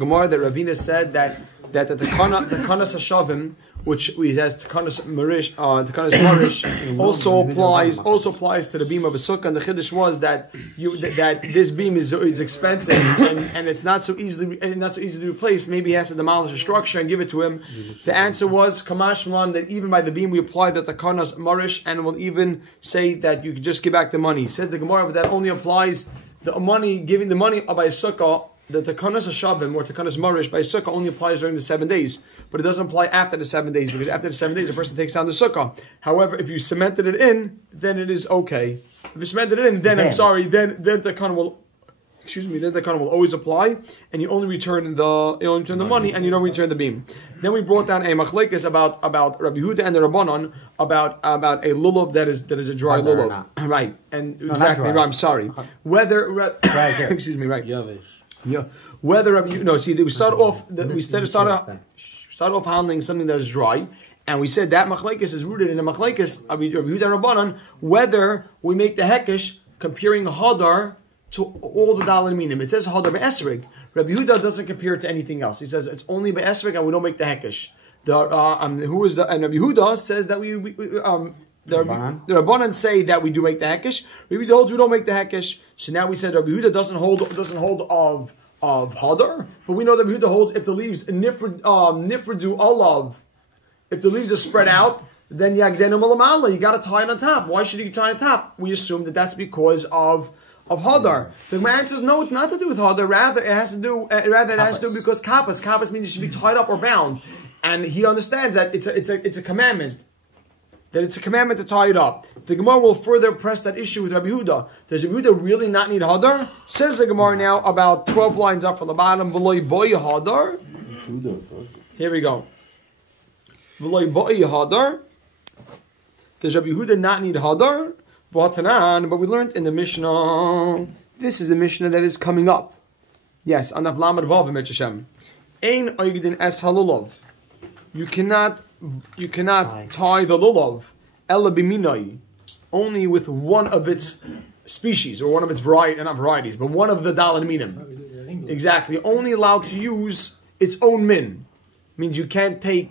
Gemara that Ravina said that the Takanas Hashavim, which we has Takanas Marish, also applies to the beam of a sukkah. And the chiddush was that this beam is expensive and it's not so easily replaced. Maybe he has to demolish a structure and give it to him. The answer was Kamash Malan, that even by the beam we apply the Takanas Marish, and we'll even say that you can just give back the money. Says the Gemara, but that only applies giving the money by a sukkah. The Takanas Hashavim or Takanas Marish by Sukkah only applies during the 7 days, but it doesn't apply after the 7 days, because after the 7 days, the person takes down the Sukkah. However, if you cemented it in, then it is okay. If you cemented it in, then the Takana will always apply, and you only return the money, and you don't return the beam. Then we brought down a machlekes about Rabbi Yehuda and the Rabbanon about a lulav that is a dry lulav, right? And exactly, right, I'm sorry. Whether excuse me, right? Yeah, whether we start off handling something that is dry, and we said that machlekes is rooted in the machlekes of Yehuda and Rabbanon, whether we make the hekesh comparing hadar to all the daled minim. It says hadar be'esrig. Rabbi Yehuda doesn't compare it to anything else. He says it's only be'esrig and we don't make the hekesh. And Rabbi Yehuda says that the Rabbanan say that we do make the hekesh. Rabbi Yehuda holds we don't make the hekesh. So now we said Rabbi Yehuda doesn't hold of hadar, but we know that Rabbi Yehuda holds if the leaves nifradu olav, if the leaves are spread out, then yagdenu malamala, you got to tie it on top. Why should you tie it on top? We assume that that's because of hadar. The Gemara says no, it's not to do with hadar. Rather, it has to do because kappas. Kappas means it should be tied up or bound, and he understands that it's a commandment. That it's a commandment to tie it up. The Gemara will further press that issue with Rabbi Yehuda. Does Rabbi Yehuda really not need hadar? Says the Gemara now about 12 lines up from the bottom. V'loi boi hadar. Here we go. V'loi boi hadar. Does Rabbi Yehuda not need hadar? But we learned in the Mishnah. This is the Mishnah that is coming up. Yes, Anav Lamed Vav Hashem. Ein oigdin es halulav. You cannot tie the lulav ela b'minoi, only with one of its species or one of its varieties, but one of the daled minim. Exactly, only allowed to use its own min. Means you have to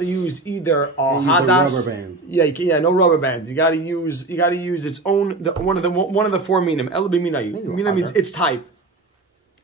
use either hadas. Rubber band. Yeah, no rubber bands. You got to use its own one of the four minim. Ela b'minoi. Mina means its type.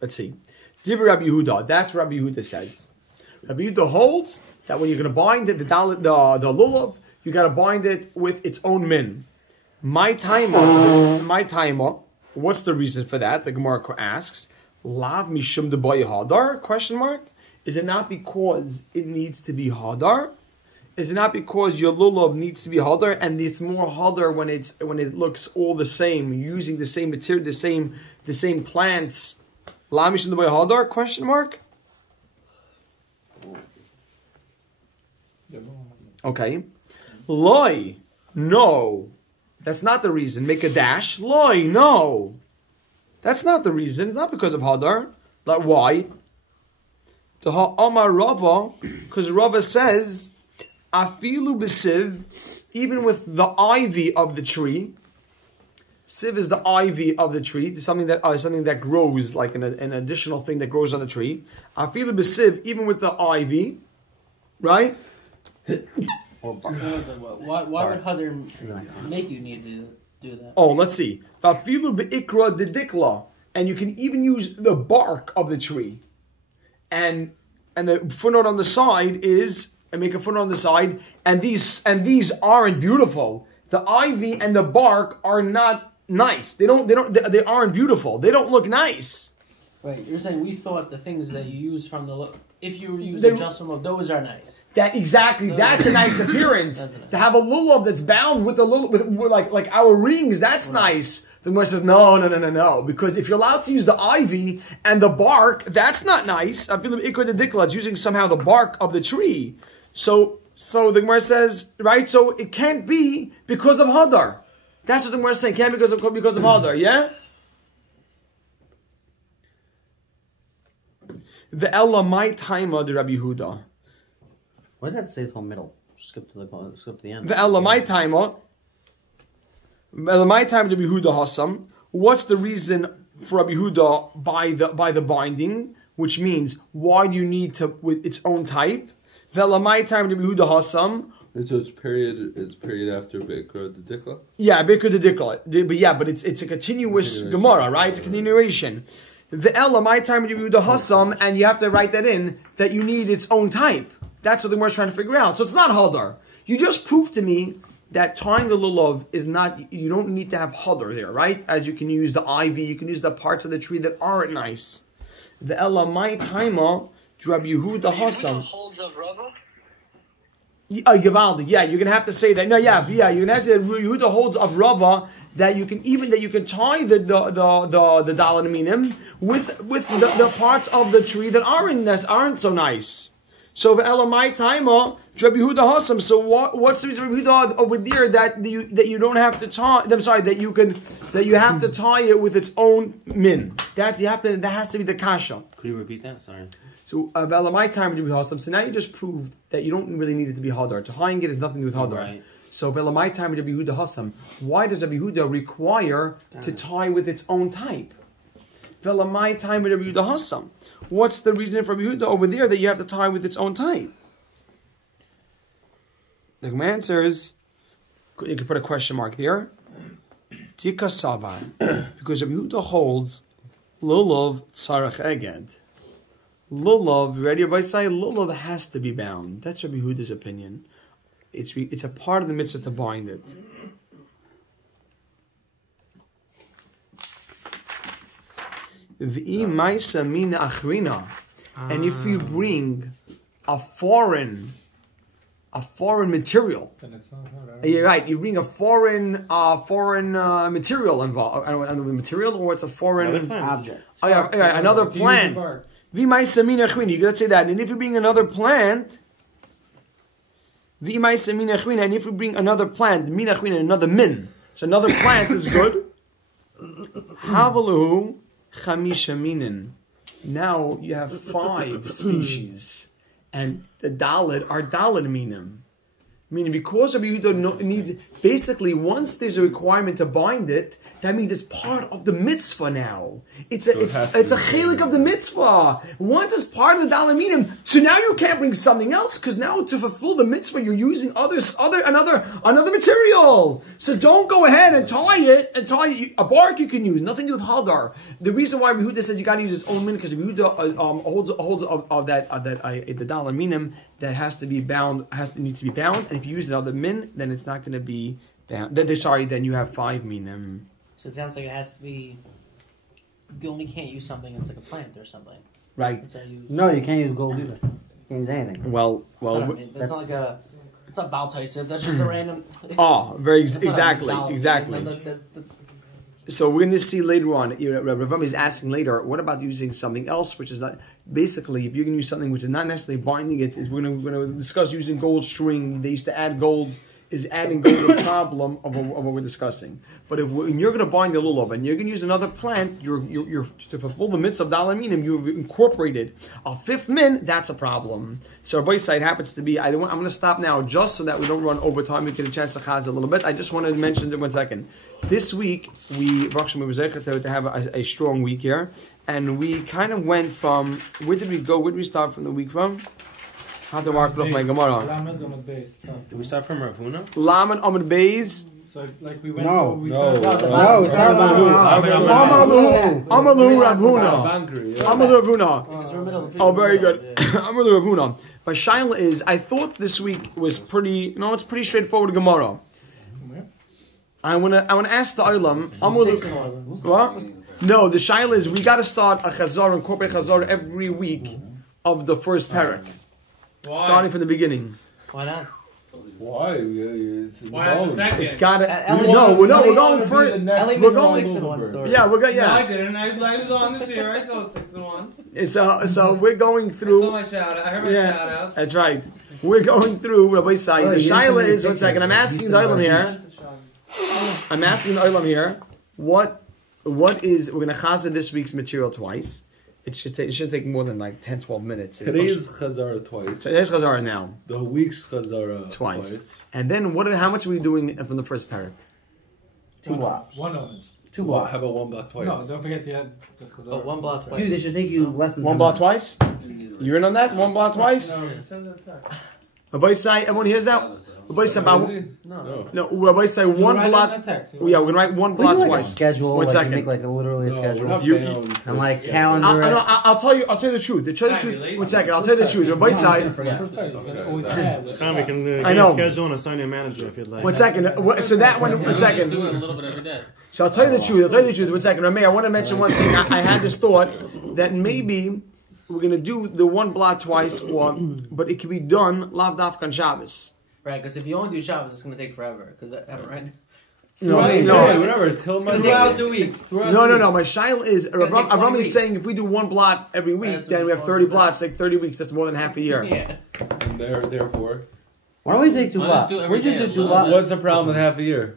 Let's see. Divrei Rabbi Yehuda. That's what Rabbi Yehuda says. Rabbi Yehuda holds that when you're going to bind it, the lulav, you got to bind it with its own min. My taima. What's the reason for that? The Gemara asks. Lav mishum de boy hadar? Question mark. Is it not because it needs to be hadar? Is it not because your lulav needs to be hadar, and it's more hadar when it looks all the same, using the same material, the same plants? Lav mishum de boy hadar? Question mark. Okay. Loi, no. That's not the reason. Make a dash. Loi, no. That's not the reason. Not because of hadar. Like, why? To Omar Rava, because Rava says, afilu b'siv, even with the ivy of the tree. Siv is the ivy of the tree. Something that grows, like an additional thing that grows on the tree. Afilu b'siv, even with the ivy, right? Why would hadar make you need to do that? Oh, let's see. Vafilu beikra didikla, and you can even use the bark of the tree, and the footnote on the side is, and make a footnote on the side, and these aren't beautiful. The ivy and the bark are not nice. They aren't beautiful. They don't look nice. Wait, you're saying we thought the things that you use from if you were using just some of those are nice. That's a nice appearance. To have a lulav that's bound with like our rings, that's nice. The Gemara says no, because if you're allowed to use the ivy and the bark, that's not nice. I feel it's using somehow the bark of the tree. So the Gemara says, right? So it can't be because of hadar. That's what the Gemara is saying. It can't be because of hadar. Yeah. The Ella my time of the Rabbi Yehuda. Why does that say the middle? Skip to the end. The Ella my time of Rabbi Yehuda Hassam. What's the reason for Rabbi Yehuda by the binding? which means why do you need to with its own type? Ve'lamai time to Yehuda Hasam. And so it's period after Bikra the Dikla? Yeah, Bikra the Dikla. But it's a continuous Gemara, right? It's a continuation. Ve'lamai time to Yehuda Hasam, and you have to write that in that you need its own type. That's what the Gemara's trying to figure out. So it's not Hadar. You just proved to me that tying the lulav is not, you don't need to have Hadar there, right? As you can use the ivy, you can use the parts of the tree that aren't nice. The Elamai Taima, Rabbi Yehuda Hasam. Holds of Rava? Gavaldi, yeah, you're gonna have to say that. No, yeah, you're gonna have to say that Yehuda holds of Rava that you can tie the Dalet Minim with the parts of the tree that aren't so nice. So Elamai Taima, Rabbi Yehuda Hasam. So what's the reason Rabbi Yehuda over there that you don't have to tie? I'm sorry, that you have to tie it with its own min. That has to be the kasha. Could you repeat that? Sorry. So Elamai Taima, Rabbi Hasam. So now you just proved that you don't really need it to be hadar. Tying it has nothing to do with hadar. Right. So Elamai Taima, Rabbi Yehuda Hasam. Why does Rabbi Yehuda require to tie with its own type? Elamai Taima, Rabbi Yehuda Hasam. What's the reason for Yehuda over there that you have to tie with its own type? The answer is, you can put a question mark there. Tika Savar. Because Yehuda holds Lulav Tzarech Eged. Lulav, ready everybody say? Lulav has to be bound. That's Rabbi Yehuda's opinion. It's a part of the mitzvah to bind it. And if you bring a foreign material, you're right. You bring a foreign material involved. I don't know the material, or it's a foreign object. Oh yeah, another plant. Let's say that. And if you bring another plant, and if you bring another plant, another min, so another plant is good. Havaluhu. Chamisha minin. Now you have 5 species, and the Dalet are Dalet minim. Meaning, because Rabbi Yehuda needs, basically, once there's a requirement to bind it, that means it's part of the mitzvah now. It's a chelik of the mitzvah. Once it's part of the Dalet minim, so now you can't bring something else, because now to fulfill the mitzvah, you're using another material. So don't go ahead and tie it. A bark you can use, nothing to do with hadar. The reason why Rabbi Yehuda says you got to use his own min, because Rabbi Yehuda holds of the Dalet minim that has to be bound, needs to be bound, and if you use another min, then it's not going to be bound. Then you have 5 minim. So it sounds like it has to be. You only can't use something that's like a plant or something. Right. No, you can't use gold either. You can't use anything. Well. It's not like a. It's not Baltaisiv. That's just a random. Exactly. So we're going to see later on. Rav is asking later, what about using something else, which is not basically if you're going to use something which is not necessarily binding it? Is we're going to discuss using gold string. They used to add gold. Is adding gold a problem of what we're discussing? But when you're going to bind the lulav and you're going to use another plant, you're to fulfill the mitzvah of Dalet Minim, you've incorporated a 5th min. That's a problem. So our side happens to be. I'm going to stop now just so that we don't run over time. We get a chance to chaz a little bit. I just wanted to mention it 1 second. This week we were to have a strong week here, and we kind of went from where did we go? Where did we start from the week from? I have to mark it off my Gemara. Did we start from Ravuna? Lamed Amud Beis. So like we went. No. We No. started No. Amalu Ravuna. Amalu Ravuna. Oh, very good. Amalu Ravuna. My shaila is, I thought this week was pretty. It's pretty straightforward Gemara. I want to ask the Olam. What? No, the shaila is we got to start a chazar, incorporate chazar every week of the first parak. Why? Starting from the beginning. Why not? Why? Why not the second? It's got to. We're going for it. Ellie missed 6 in 1 story. Yeah, we're going. No, Yeah. I didn't. I was on this year. I saw 6 in 1. So we're going I saw through. my shout out. I heard my shout outs. That's right. We're going through Rabbi Side. The shaila is 1 second. I'm asking the Olam here. What is we're going to chazah this week's material twice. It shouldn't take more than like 10, 12 minutes. Today's chazara twice. Today's chazara now. The week's chazara twice. And then how much are we doing from the first parak? 2 blocks. 1 of them. 2 blocks. How about 1 block twice? No, don't forget to add. Oh, 1 block twice. Dude, they should take you less than 1 10 block minutes. twice? You're in on that? 1 block twice? Send it a text. Rabbi say, everyone hears that? Rabbi say about no. Rabbi say 1 block. Yeah, we're gonna write 1 block Like a twice. schedule. 1 like second. You make like a literally a schedule. And like calendar. I'll tell you the truth. To tell you the truth. 1 second. I'll tell you the truth. Rabbi say. We can I know. schedule and assign a manager if you'd like. 1 second. So that one. 1 second. Do it a little bit every day. So I'll tell you the truth. 1 second. Ramey, I want to mention one thing. I had this thought that maybe we're gonna do the 1 block twice, but it can be done lav dafka on Shabbos. Right, because if you only do Shabbos, it's going to take forever. Because that haven't right. No, whatever. Till my Throughout the week. No. My shaila is gonna take 20 Avram is weeks. saying if we do 1 block every week, That's what then we have he's 30 saying. blocks, like 30 weeks. That's more than half a year. Yeah. And therefore, Why don't we take 2 Why blocks? just do every We just day do a 2 little blocks. bit? what's the problem with half a year?